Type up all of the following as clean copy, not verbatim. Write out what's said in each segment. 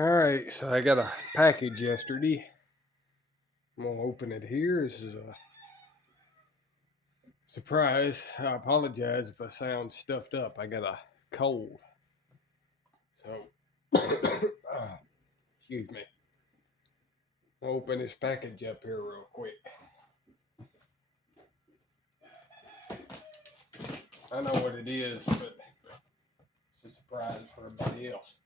Alright, so I got a package yesterday. I'm gonna open it here. This is a surprise. I apologize if I sound stuffed up. I got a cold. So, excuse me. I'll open this package up here real quick. I know what it is, but it's a surprise for everybody else.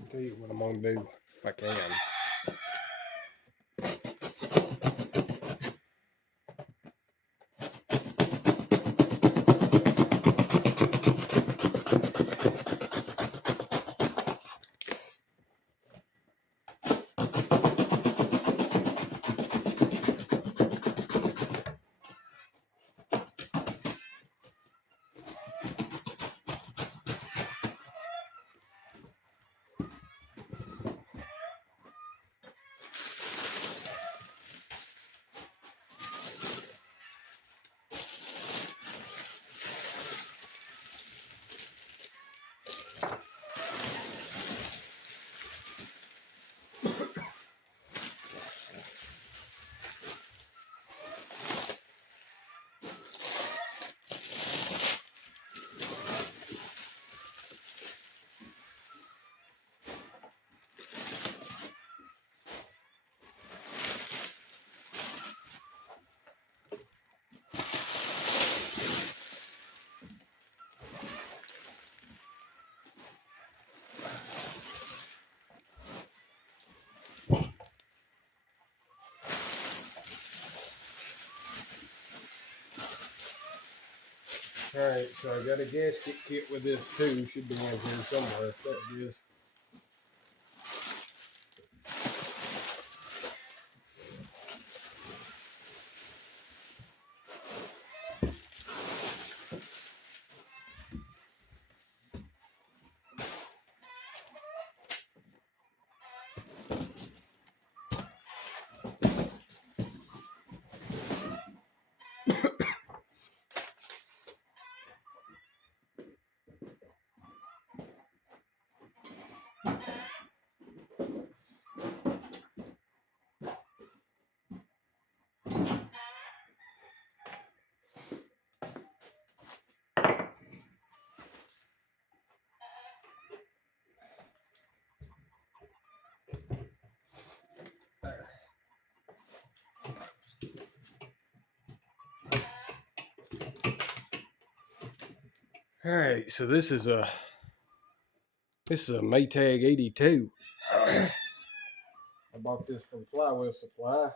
I'll tell you what I'm gonna do if I can. Alright, so I got a gasket kit with this too. Should be in here somewhere. There it is. Alright, so this is a Maytag 82. I bought this from Flywheel Supply.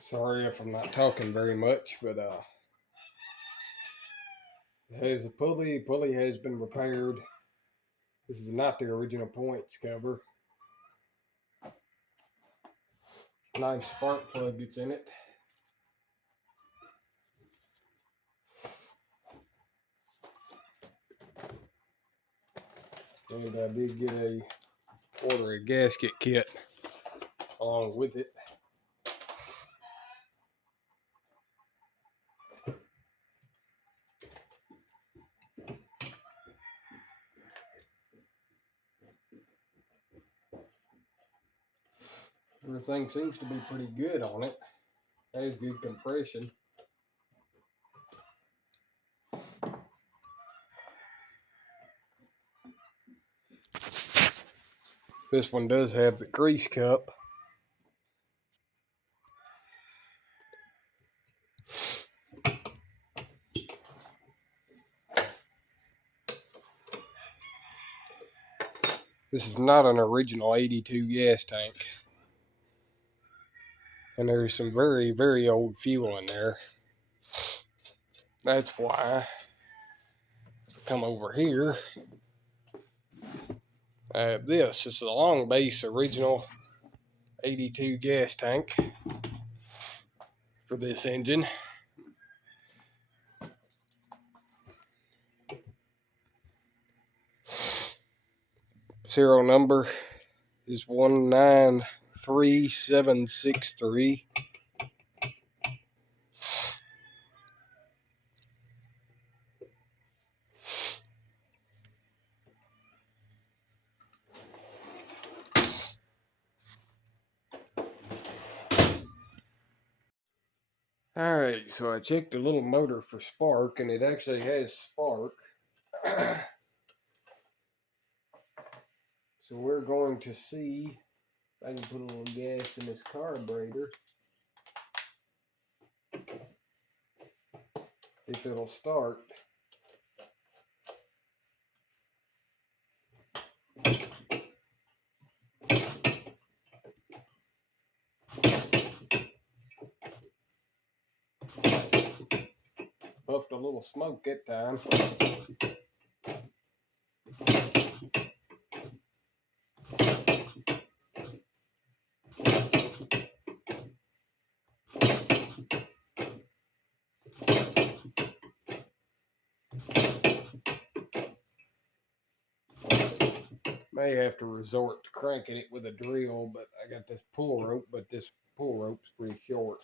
Sorry if I'm not talking very much, but it has a pulley. Pulley has been repaired. This is not the original points cover. Nice spark plug that's in it. And I did get order a gasket kit along with it. Everything seems to be pretty good on it. Has good compression. This one does have the grease cup. This is not an original 82 gas tank. And there's some very, very old fuel in there. That's why, if I come over here, I have this. This is a long base original 82 gas tank for this engine. Serial number is 193763. Alright, so I checked the little motor for spark, and it actually has spark. So we're going to see if I can put a little gas in this carburetor, if it'll start. Puffed a little smoke that time. May have to resort to cranking it with a drill, but I got this pull rope, but this pull rope's pretty short.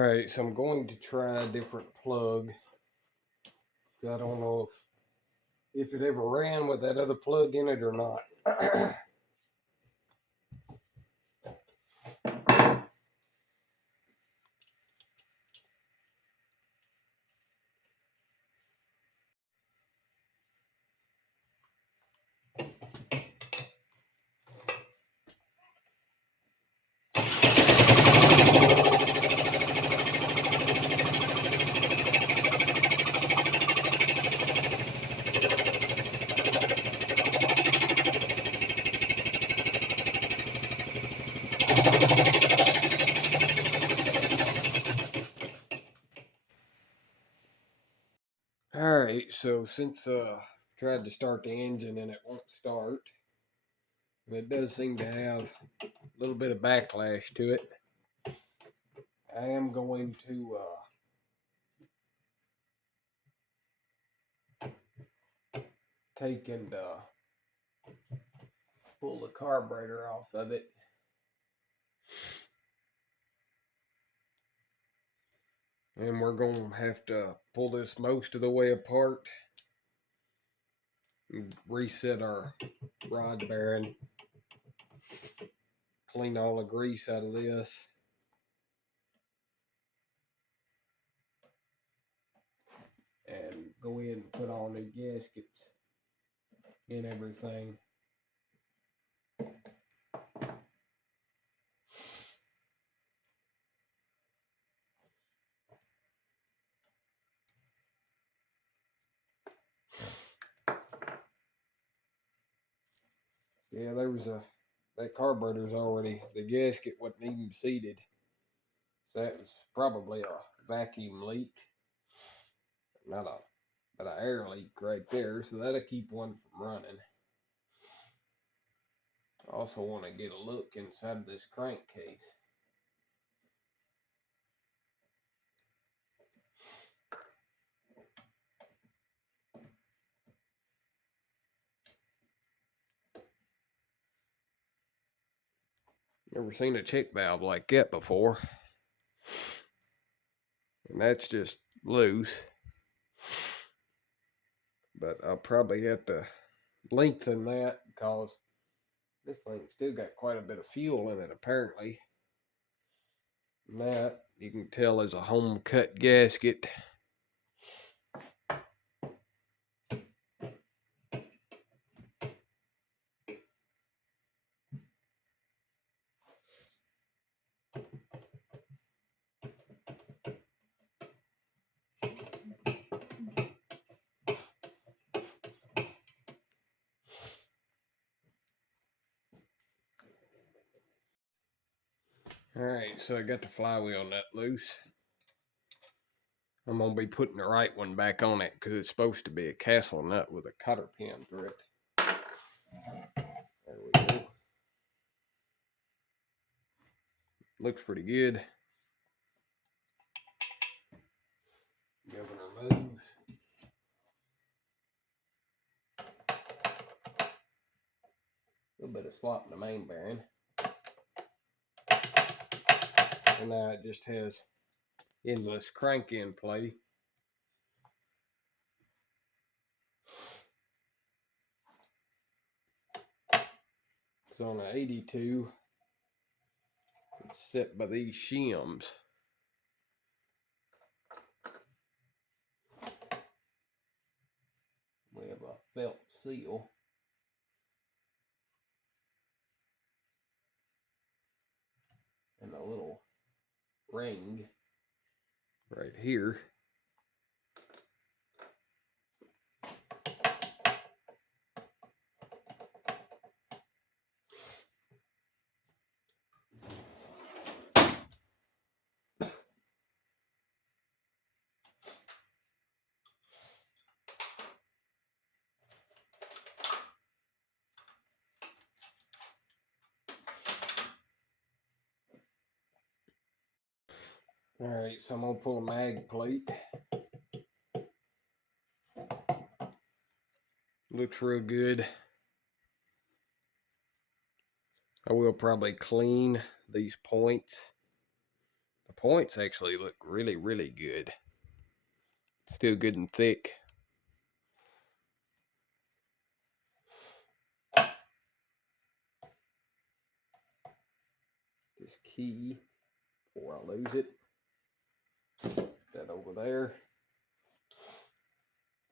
Alright, so I'm going to try a different plug. I don't know if it ever ran with that other plug in it or not. Alright, so since tried to start the engine and it won't start, it does seem to have a little bit of backlash to it. I am going to take and pull the carburetor off of it. And we're going to have to pull this most of the way apart and reset our rod bearing. Clean all the grease out of this. And go in and put on the gaskets and everything. Yeah, there was that carburetor's already, the gasket wasn't even seated. So that was probably a vacuum leak. Not a, but an air leak right there, so that'll keep one from running. I also want to get a look inside of this crankcase. Never seen a check valve like that before. And that's just loose. But I'll probably have to lengthen that because this thing's still got quite a bit of fuel in it apparently. And that you can tell is a home cut gasket. Alright, so I got the flywheel nut loose. I'm going to be putting the right one back on it because it's supposed to be a castle nut with a cotter pin through it. There we go. Looks pretty good. Governor moves. A little bit of slop in the main bearing. And now it just has endless crank in play. It's on an 82. It's set by these shims. We have a felt seal. And a little ring right here. Alright, so I'm going to pull a mag plate. Looks real good. I will probably clean these points. The points actually look really, really good. Still good and thick. This key before I lose it. Put that over there.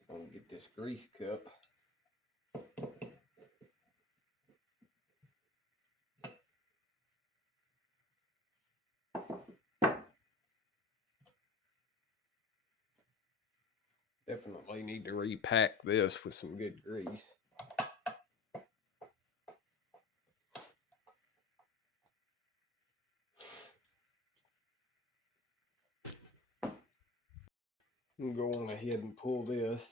I'm gonna get this grease cup. Definitely need to repack this with some good grease. I'm going to go on ahead and pull this.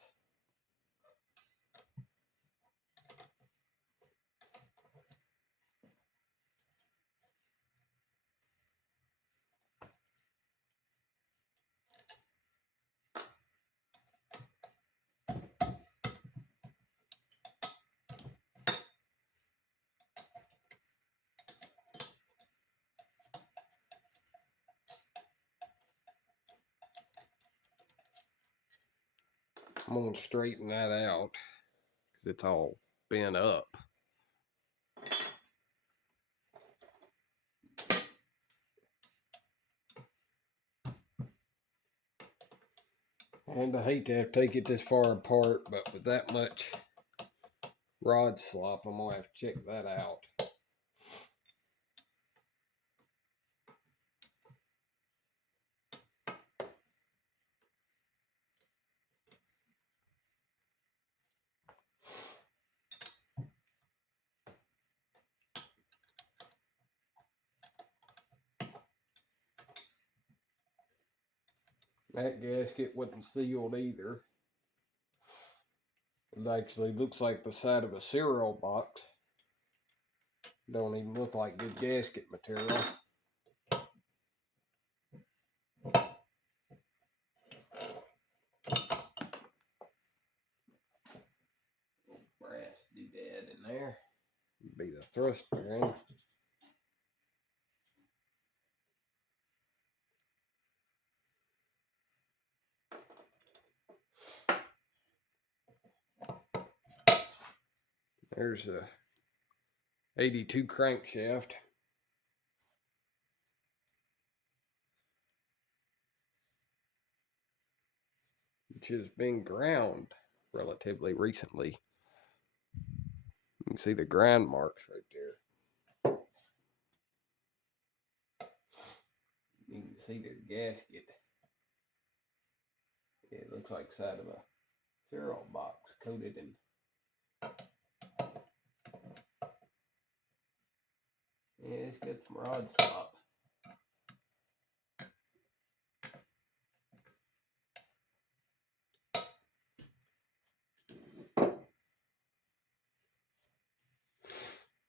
I'm going to straighten that out because it's all bent up. And I hate to have to take it this far apart, but with that much rod slop, I'm going to have to check that out. That gasket wasn't sealed either. It actually looks like the side of a cereal box. Don't even look like good gasket material. Brass doodad in there. Be the thrust bearing. There's a 82 crankshaft, which has been ground relatively recently. You can see the grind marks right there. You can see the gasket. It looks like side of a cereal box coated in. Yeah, it's got some rod slop.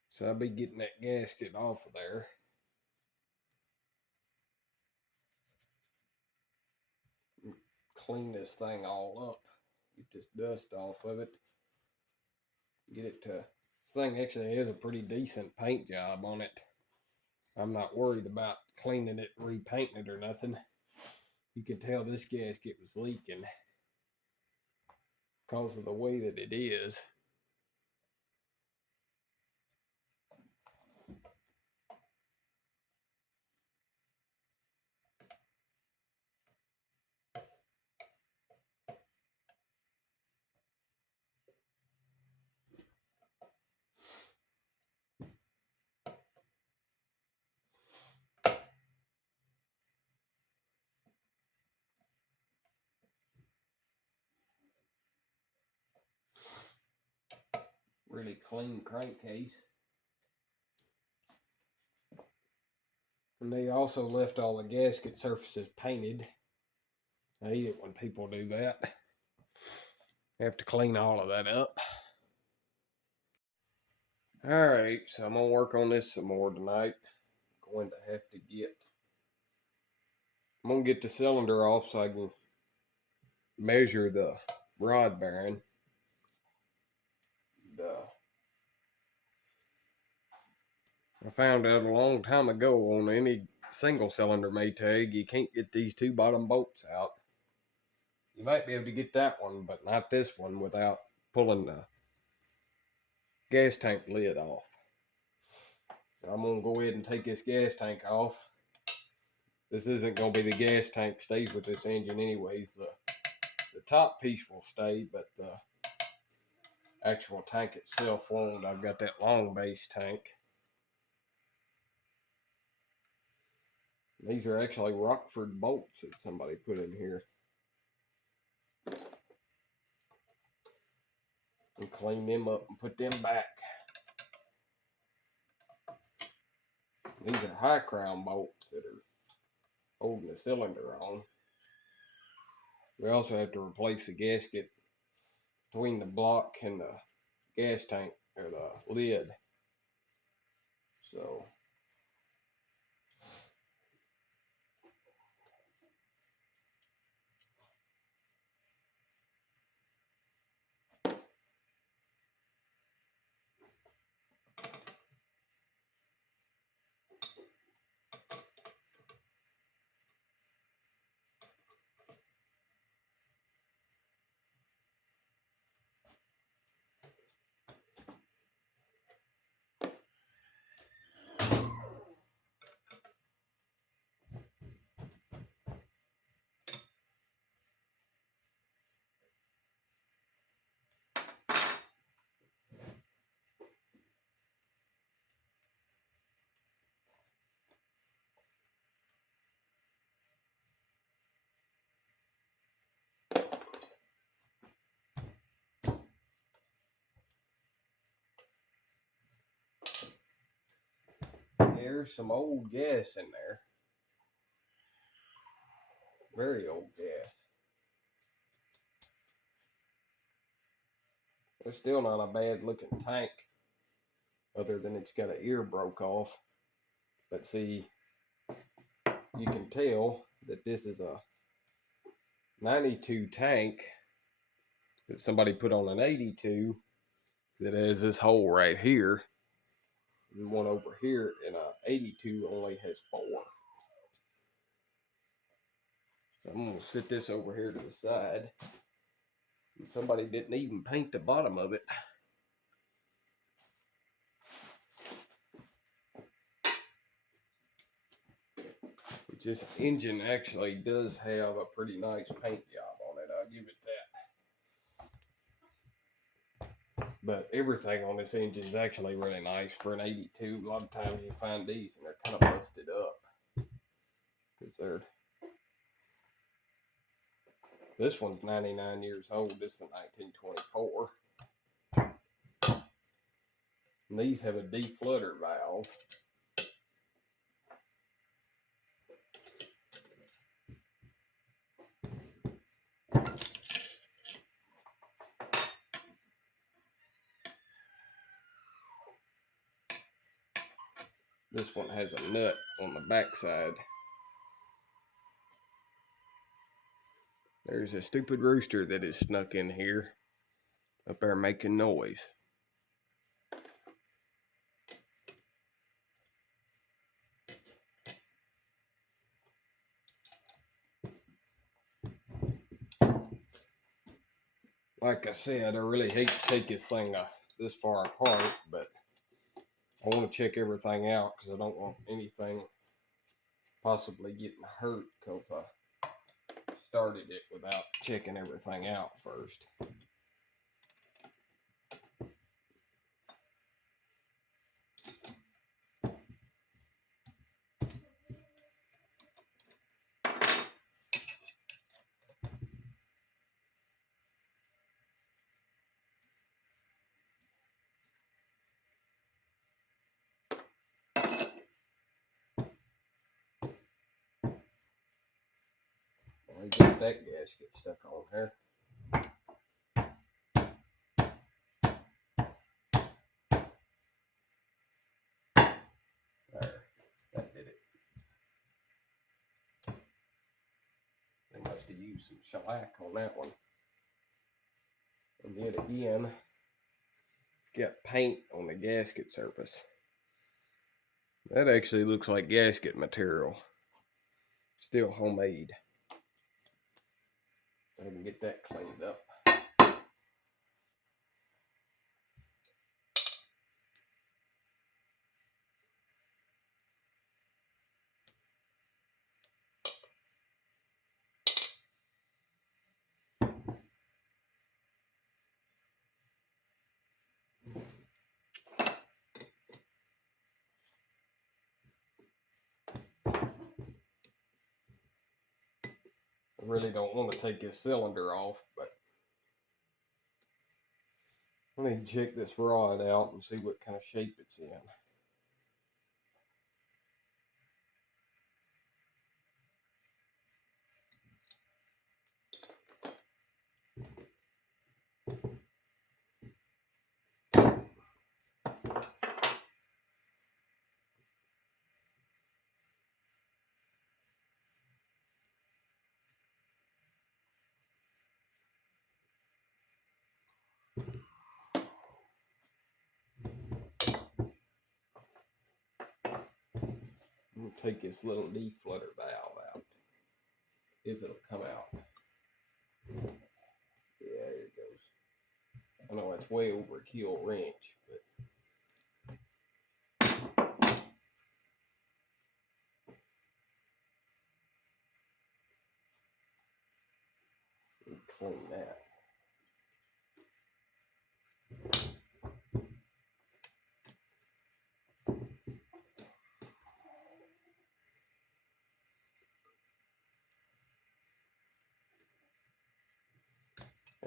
So I'll be getting that gasket off of there. Clean this thing all up. Get this dust off of it. Get it to. This thing actually has a pretty decent paint job on it. I'm not worried about cleaning it, repainting it or nothing. You can tell this gasket was leaking because of the way that it is. Really clean crankcase. And they also left all the gasket surfaces painted. I hate it when people do that. Have to clean all of that up. Alright, so I'm going to work on this some more tonight. I'm going to have to I'm going to get the cylinder off so I can measure the rod bearing. I found out a long time ago on any single cylinder Maytag, you can't get these two bottom bolts out. You might be able to get that one, but not this one without pulling the gas tank lid off. So I'm going to go ahead and take this gas tank off. This isn't going to be the gas tank stays with this engine anyways. The top piece will stay, but the actual tank itself won't. I've got that long base tank. These are actually Rockford bolts that somebody put in here. And clean them up and put them back. These are high crown bolts that are holding the cylinder on. We also have to replace the gasket between the block and the gas tank or the lid. So there's some old gas in there. Very old gas. It's still not a bad looking tank, other than it's got an ear broke off. But see, you can tell that this is a 92 tank that somebody put on an 82 that has this hole right here. The one over here in a 82 only has 4. So I'm gonna sit this over here to the side. Somebody didn't even paint the bottom of it. Which this engine actually does have a pretty nice paint job on it. I'll give it that. But everything on this engine is actually really nice for an 82. A lot of times you find these and they're kind of busted up. Because this one's 99 years old. This is a 1924. And these have a deflutter valve. This one has a nut on the backside. There's a stupid rooster that is snuck in here, up there making noise. Like I said, I really hate to take this thing this far apart, but I want to check everything out because I don't want anything possibly getting hurt because I started it without checking everything out first. I get that gasket stuck on here. There, that did it. They must have used some shellac on that one. And yet again, it's got paint on the gasket surface. That actually looks like gasket material. Still homemade. I can get that cleaned up. I really don't want to take this cylinder off, but I need to check this rod out and see what kind of shape it's in. I'm going to take this little deflutter valve out, if it'll come out. Yeah, there it goes. I know it's way over a kilo wrench, but clean that.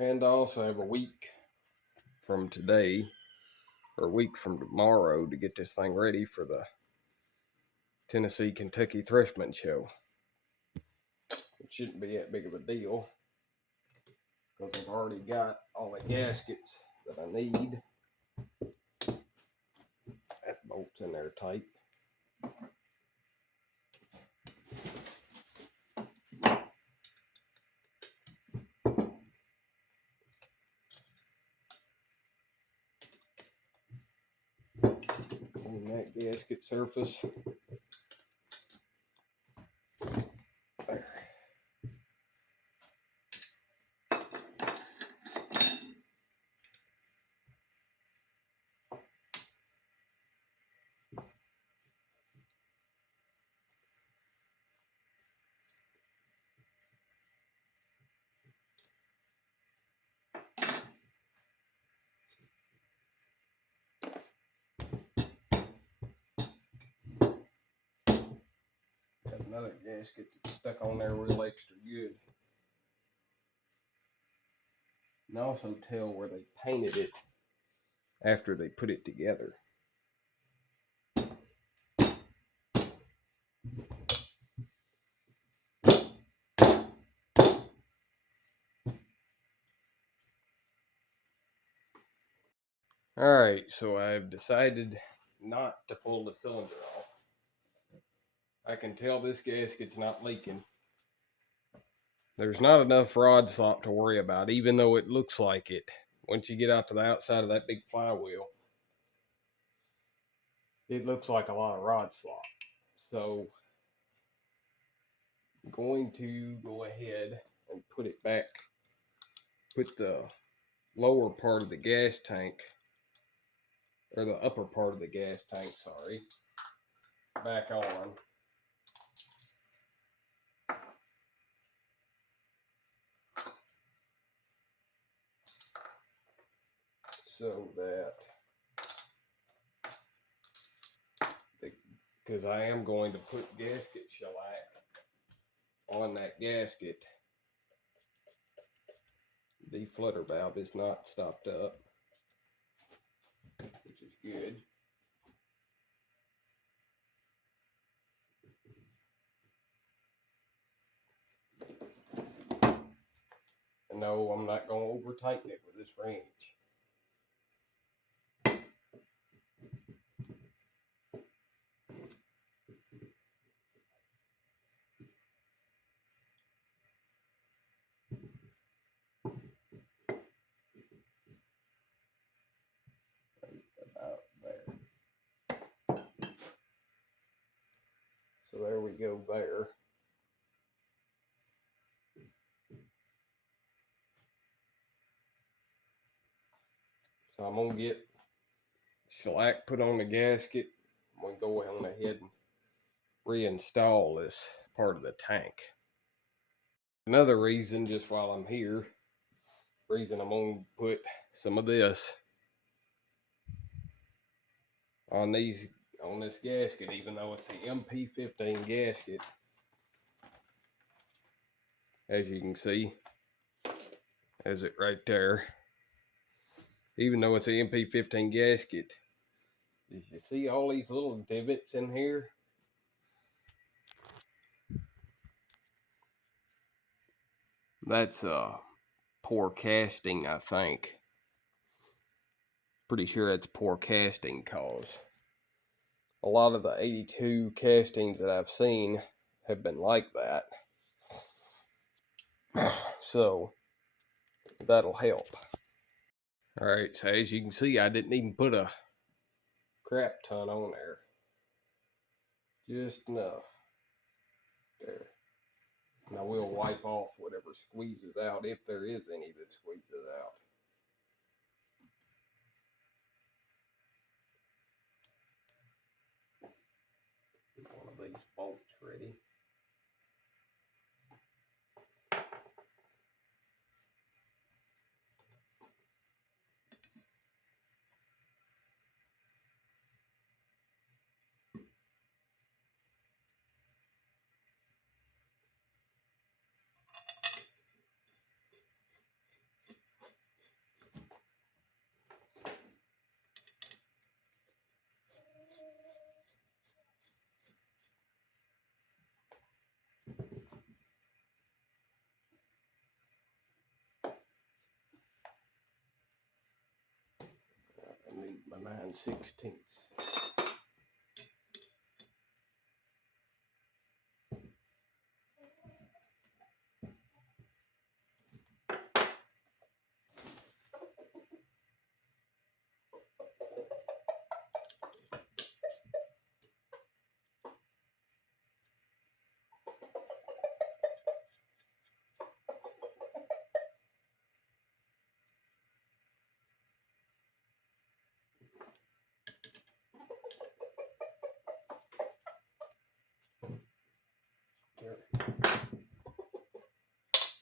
And I also have a week from today, or a week from tomorrow, to get this thing ready for the Tennessee Kentucky Threshman Show. it shouldn't be that big of a deal because I've already got all the gaskets that I need. That bolt's in there tight. On that gasket surface. There. Got another gasket that's stuck on there real extra good. You can also tell where they painted it after they put it together. Alright, so I've decided not to pull the cylinder off. I can tell this gasket's not leaking. There's not enough rod slop to worry about, even though it looks like it. Once you get out to the outside of that big flywheel, it looks like a lot of rod slop. So I'm going to go ahead and put it back, put the lower part of the gas tank, or the upper part of the gas tank, sorry, back on. So that, because I am going to put gasket shellac on that gasket. The flutter valve is not stopped up, which is good. And no, I'm not going to over tighten it with this wrench. About there. So there we go there. So I'm going to get shellac put on the gasket. I'm going to go on ahead and reinstall this part of the tank. Another reason, just while I'm here, reason I'm going to put some of this on this gasket, even though it's an MP15 gasket. As you can see, has it right there. Even though it's an MP15 gasket, did you see all these little divots in here? That's poor casting, I think. Pretty sure that's poor casting, cause a lot of the 82 castings that I've seen have been like that. So that'll help. Alright, so as you can see, I didn't even put a crap ton on there. Just enough. There. And I will wipe off whatever squeezes out, if there is any that squeezes out. One of these bolts ready. 9/16.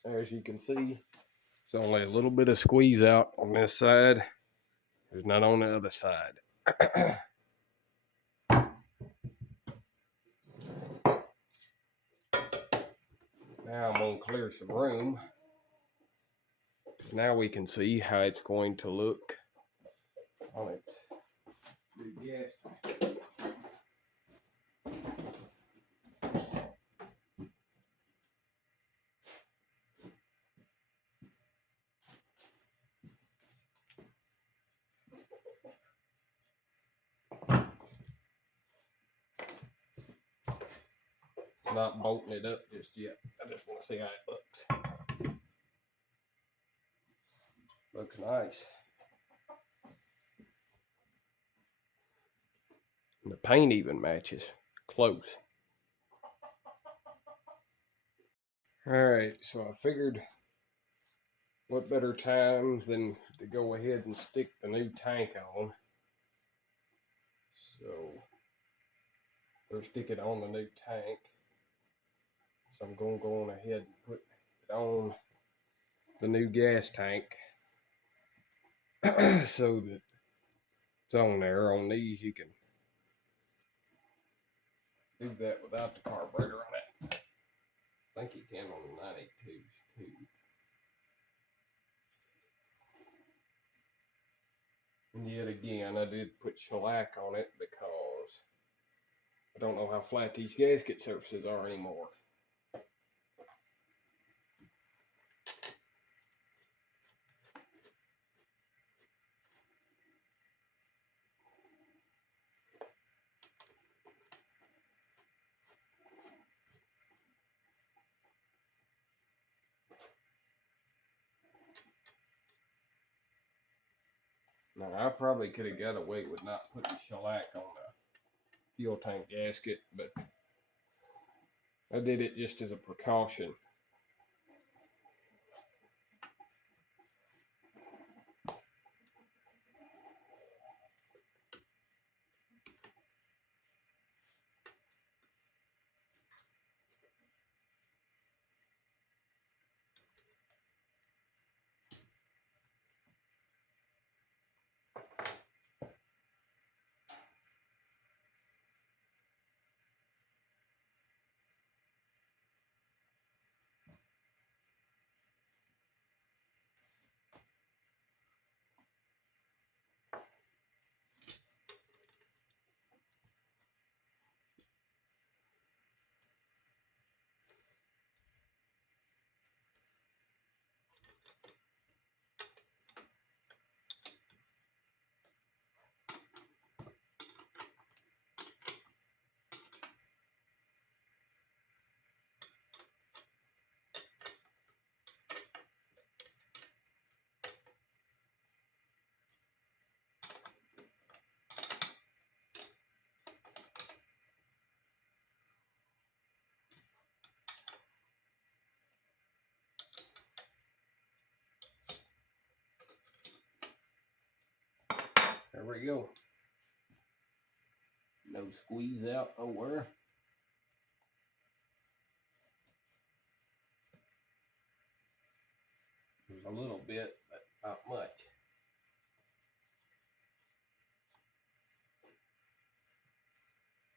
As you can see, there's only a little bit of squeeze out on this side. There's none on the other side. Now I'm going to clear some room. Now we can see how it's going to look on its new gas tank. Not bolting it up just yet. I just want to see how it looks. Looks nice. And the paint even matches. Close. Alright, so I figured what better time than to go ahead and stick the new tank on. So, we'll stick it on the new tank. So I'm going to go on ahead and put it on the new gas tank. So that it's on there. On these you can do that without the carburetor on it. I think you can on the 982s too. And yet again, I did put shellac on it because I don't know how flat these gasket surfaces are anymore. Now, I probably could have got away with not putting shellac on the fuel tank gasket, but I did it just as a precaution. There we go. No squeeze out nowhere. There's a little bit, but not much.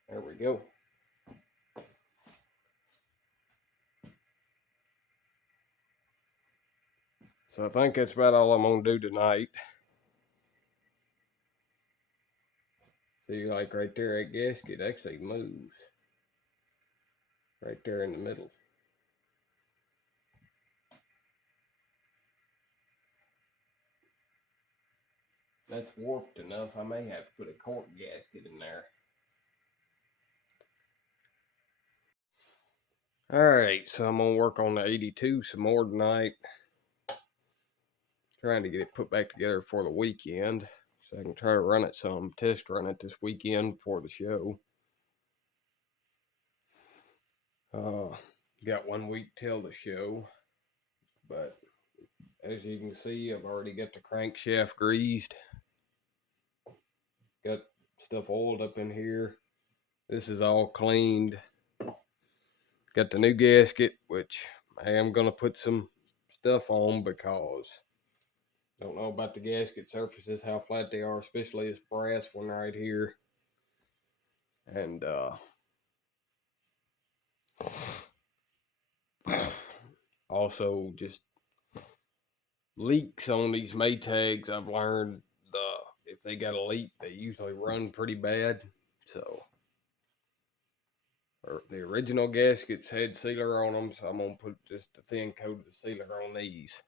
There we go. So I think that's about all I'm going to do tonight. See, like right there, that gasket actually moves. Right there in the middle. That's warped enough, I may have to put a cork gasket in there. Alright, so I'm going to work on the 82 some more tonight. Trying to get it put back together for the weekend. So I can try to run it some, test run it this weekend before the show. Got 1 week till the show. But as you can see, I've already got the crankshaft greased. Got stuff oiled up in here. This is all cleaned. Got the new gasket, which I am going to put some stuff on because I don't know about the gasket surfaces, how flat they are, especially this brass one right here. And also just leaks on these Maytags. I've learned if they got a leak, they usually run pretty bad. So, or the original gaskets had sealer on them, so I'm gonna put just a thin coat of the sealer on these,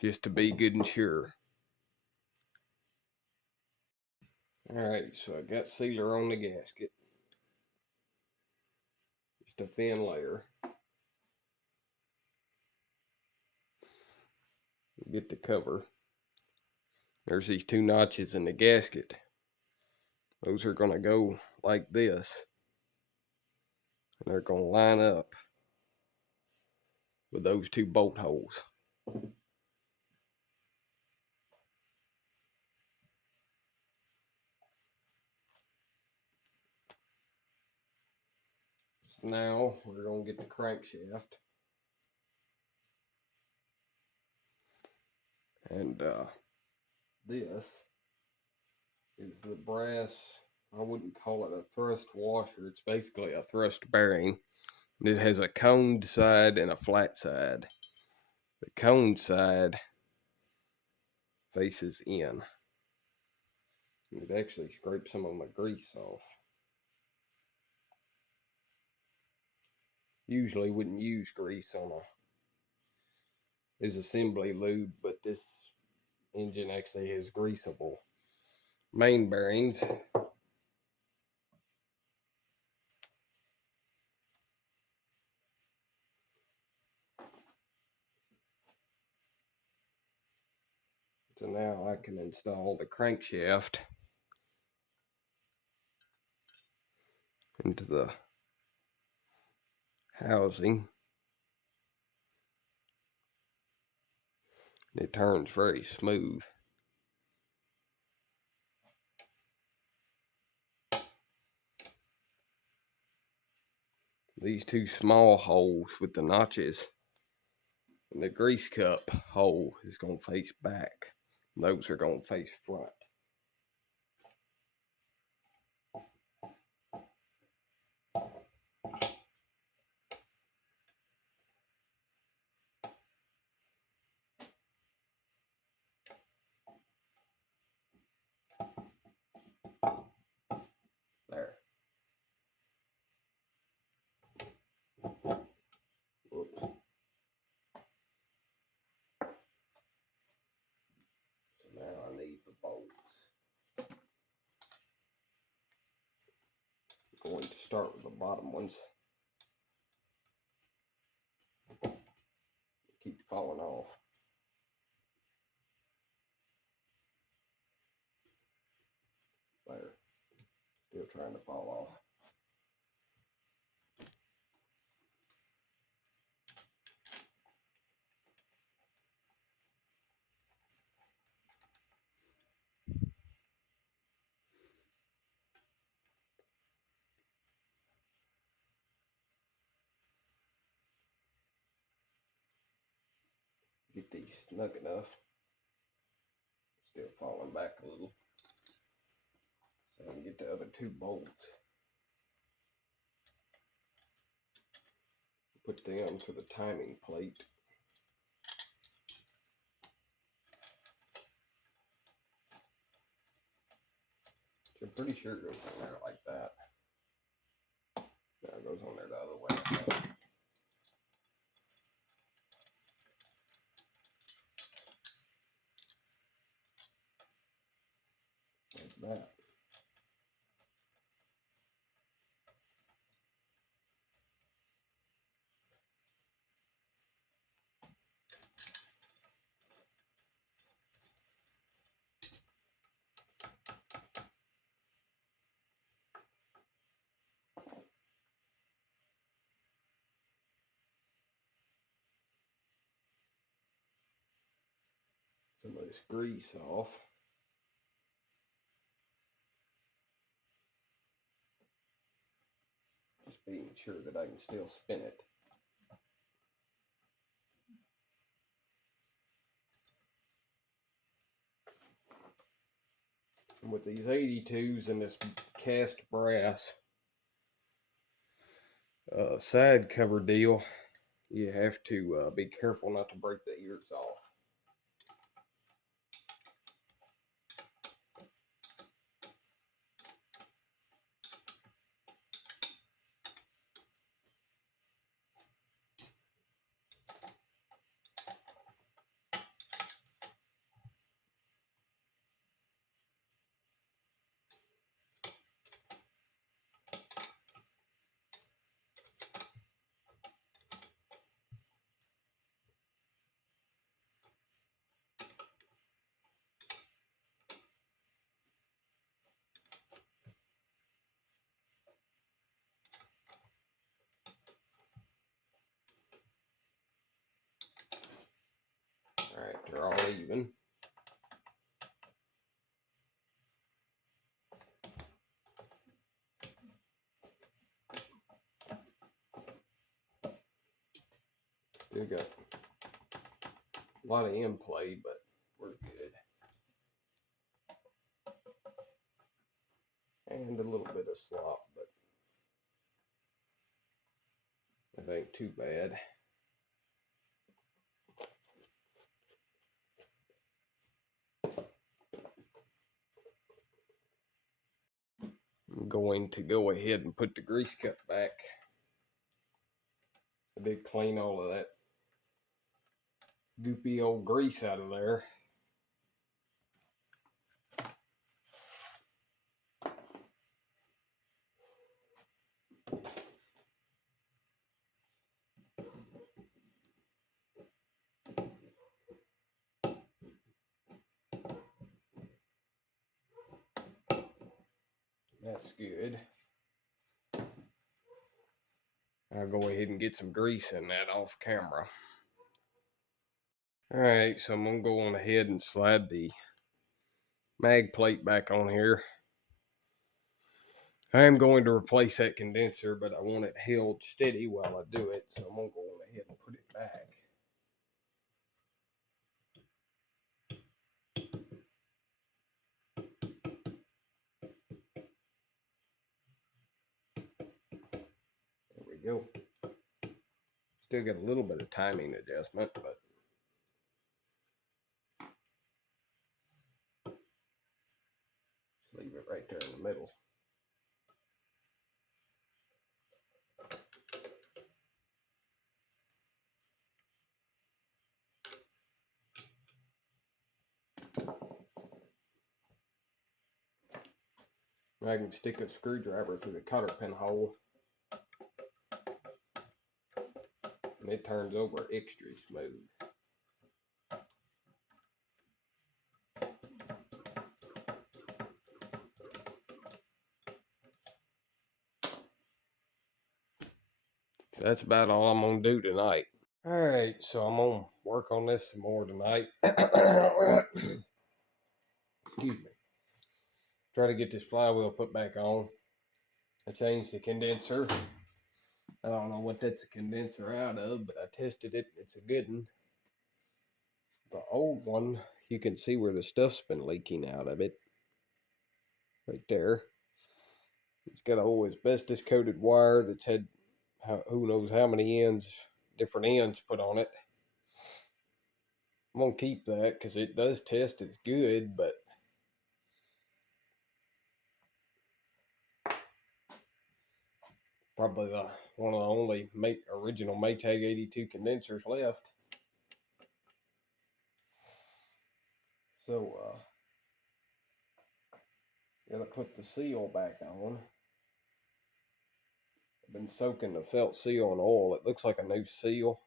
just to be good and sure. All right, so I got sealer on the gasket, just a thin layer. Get the cover. There's these 2 notches in the gasket. Those are gonna go like this, and they're gonna line up with those 2 bolt holes. So now we're gonna get the crankshaft, and this is the brass. I wouldn't call it a thrust washer. It's basically a thrust bearing. It has a coned side and a flat side. The coned side faces in. It actually scraped some of my grease off. Usually wouldn't use grease on a disassembly lube, but this engine actually has greasable main bearings. So now I can install the crankshaft into the housing. It turns very smooth. These 2 small holes with the notches and the grease cup hole is going to face back. Those are going to face front. There. Whoops. So now I need the bolts. I'm going to start with the bottom ones. Keep falling off. There. Still trying to fall off. Get these snug enough. Still falling back a little. So I can get the other 2 bolts. Put them to the timing plate. So I'm pretty sure it goes on there like that. No, it goes on there the other way. that? Some of this grease off. Just being sure that I can still spin it. And with these 82s and this cast brass side cover deal, you have to be careful not to break the ears off. Alright, they're all even. Still got a lot of end play, but we're good. And a little bit of slop, but it ain't too bad. I'm going to go ahead and put the grease cup back. I did clean all of that goopy old grease out of there. That's good. I'll go ahead and get some grease in that off camera. Alright, so I'm going to go on ahead and slide the mag plate back on here. I am going to replace that condenser, but I want it held steady while I do it, so I'm going to go on ahead and put it back. There we go. Still got a little bit of timing adjustment, but leave it right there in the middle. I can stick a screwdriver through the cotter pin hole, and it turns over extra smooth. So that's about all I'm going to do tonight. Alright, so I'm going to work on this some more tonight. Excuse me. Try to get this flywheel put back on. I changed the condenser. I don't know what that's a condenser out of, but I tested it. It's a good one. The old one, you can see where the stuff's been leaking out of it. Right there. It's got a old asbestos coated wire that's had who knows how many different ends put on it. I'm going to keep that because it does test as good, but probably one of the only original Maytag 82 condensers left. So, Gotta put the seal back on. I've been soaking the felt seal in oil. It looks like a new seal.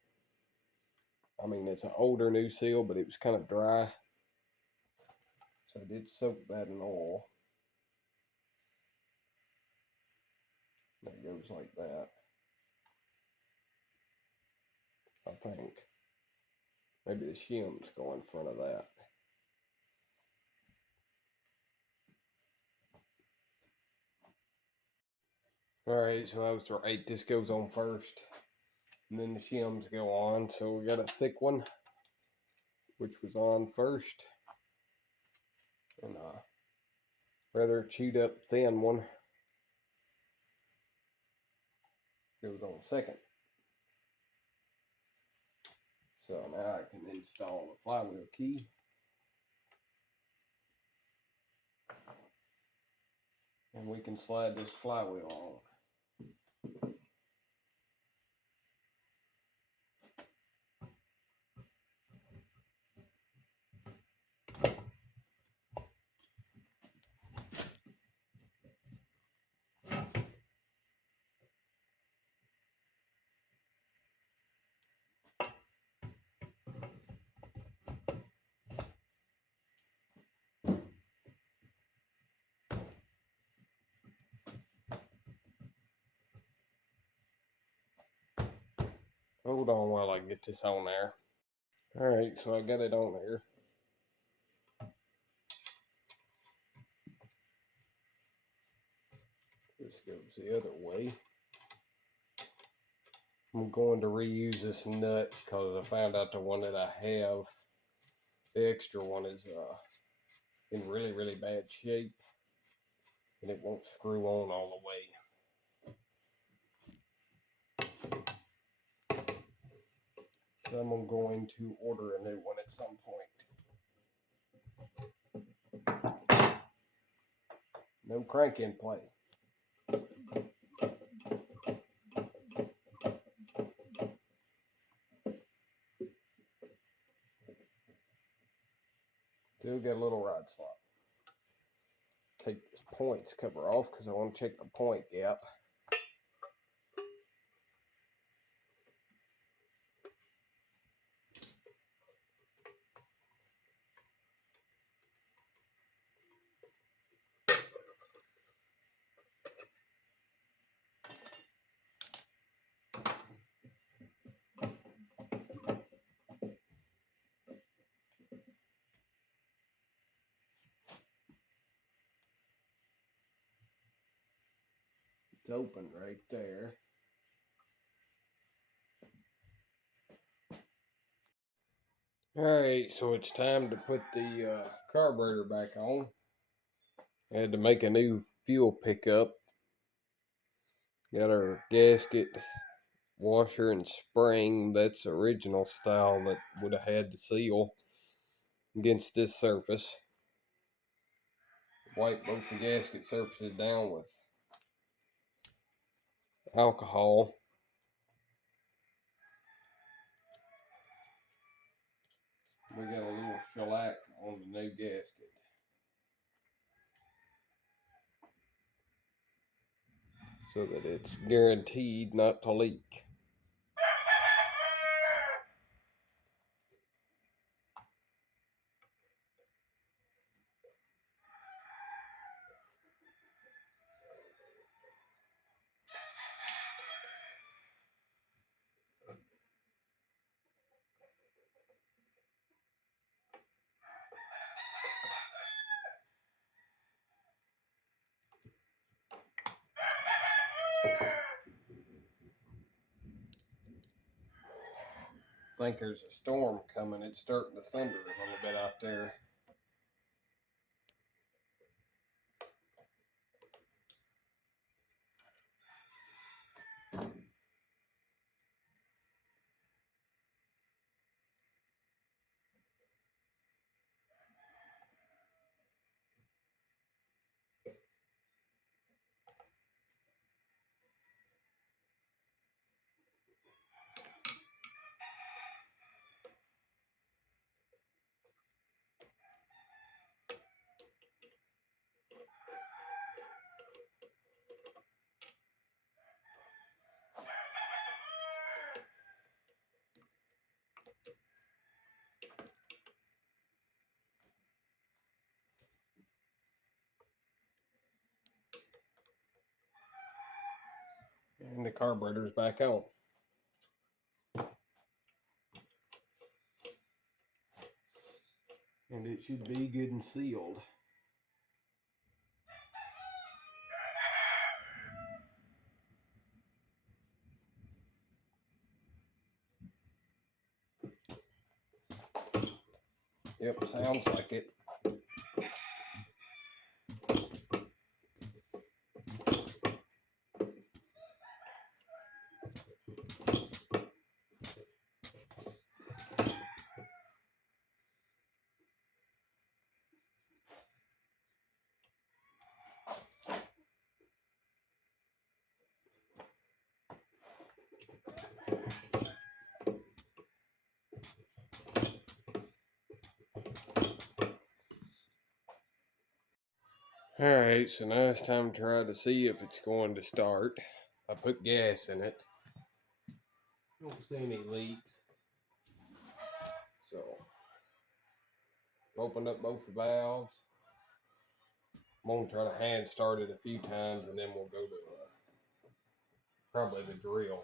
I mean, it's an older new seal, but it was kind of dry. So I did soak that in oil. That goes like that. I think. Maybe the shims go in front of that. Alright, so I was right. This goes on first. And then the shims go on. So we got a thick one, which was on first. And a rather chewed up thin one goes on second. So now I can install the flywheel key. And we can slide this flywheel on. Hold on while I get this on there. Alright, so I got it on there. This goes the other way. I'm going to reuse this nut because I found out the one that I have, the extra one, is in really, really bad shape. And it won't screw on all the way. So I'm going to order a new one at some point. No crank in play. Still got a little rod slot. Take this points cover off because I want to check the point gap. It's open right there. Alright, so it's time to put the carburetor back on. I had to make a new fuel pickup. Got our gasket, washer, and spring. That's original style that would have had the seal against this surface. Wipe both the gasket surfaces down with alcohol. We got a little shellac on the new gasket, so that it's guaranteed not to leak. I think there's a storm coming. It's starting to thunder a little bit out there. the carburetor's back on. And it should be good and sealed. Yep, sounds like it. Alright, so now it's time to try to see if it's going to start. I put gas in it. Don't see any leaks. So, open up both the valves. I'm going to try to hand start it a few times and then we'll go to probably the drill.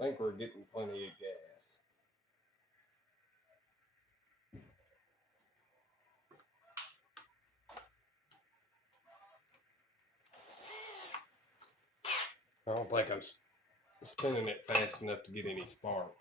I think we're getting plenty of gas. I don't think I'm spinning it fast enough to get any spark.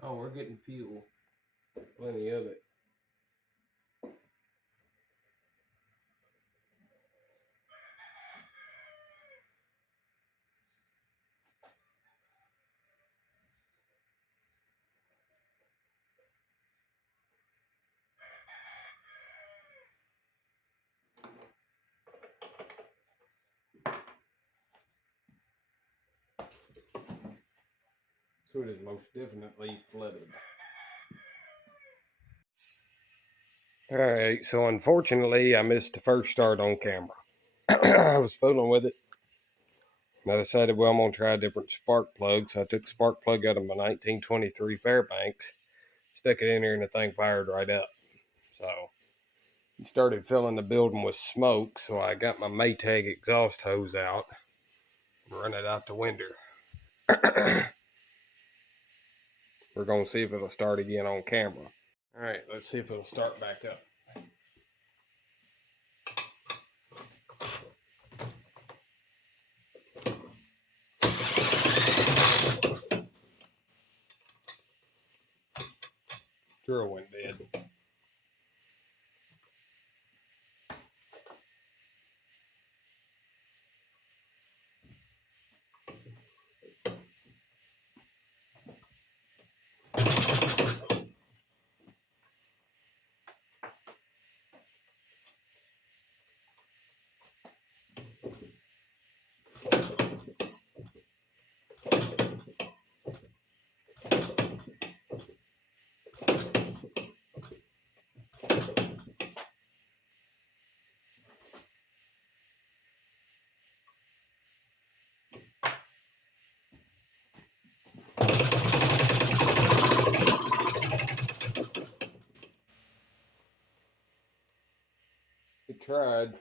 Oh, we're getting fuel. Plenty of it. So it is most definitely flooded. Alright, so unfortunately I missed the first start on camera. I was fooling with it. And I decided, well, I'm going to try a different spark plug. So I took the spark plug out of my 1923 Fairbanks, stuck it in here, and the thing fired right up. So it started filling the building with smoke. So I got my Maytag exhaust hose out and run it out the window. We're going to see if it'll start again on camera. All right, let's see if it'll start back up. Drill went dead. It tried.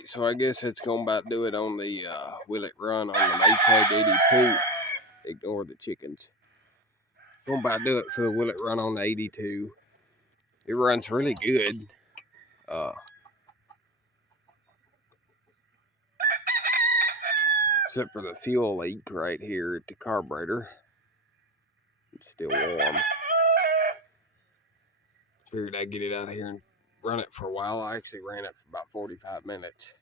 Alright, so I guess it's going to about do it on the Will It Run on the Maytag 82. Ignore the chickens. Going to about do it for the Will It Run on the 82. It runs really good. Except for the fuel leak right here at the carburetor. It's still warm. Figured I'd get it out of here and run it for a while. I actually ran it for about 45 minutes.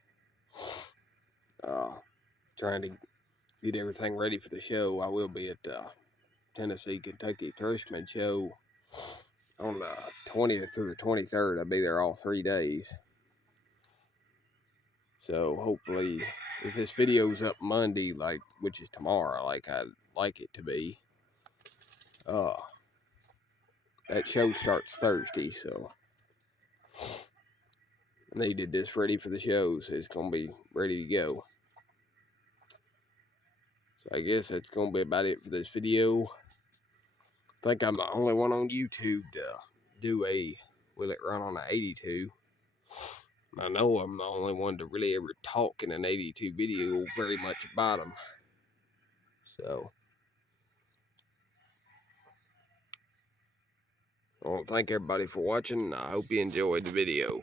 Trying to get everything ready for the show. I will be at Tennessee, Kentucky Thrushman show on the 20th through the 23rd. I'll be there all 3 days. So hopefully, if this video's up Monday, which is tomorrow, like I'd like it to be, that show starts Thursday, so I needed this ready for the show, so it's gonna be ready to go. So I guess that's gonna be about it for this video. I think I'm the only one on YouTube to do a Will It Run on an 82. I know I'm the only one to really ever talk in an 82 video very much about them. So I want to thank everybody for watching. I hope you enjoyed the video.